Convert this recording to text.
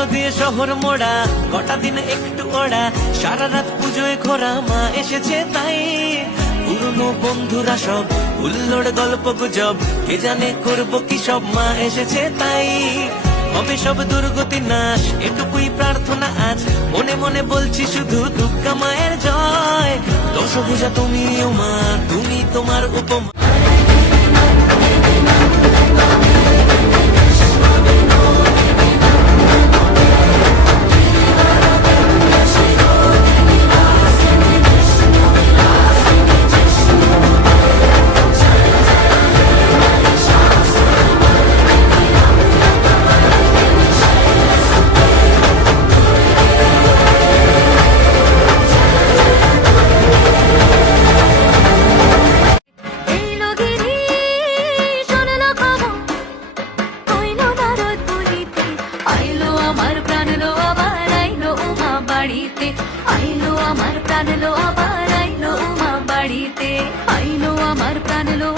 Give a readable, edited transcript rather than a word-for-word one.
আলো দিয়ে শহর মোড়া, কটা দিন একটু ওড়া, সারা রাত পুজোয় ঘোরা, মা এসেছে তাই। পুরনো বন্ধুরা সব হুল্লোড় গল্প গুজব, কে জানে করবো কি সব, মা এসেছে তাই। হবে সব দুর্গতি নাশ, এটুকুই প্রার্থনা আজ, মনে মনে বলছি শুধু দুর্গা মায়ের জয়। দশভুজা তুমি ও মা, তুমি তোমার উপমা। আইলো আমার প্রাণ লো, আবার আইলো উমা বাড়িতে, আইলো আমার প্রাণ লো।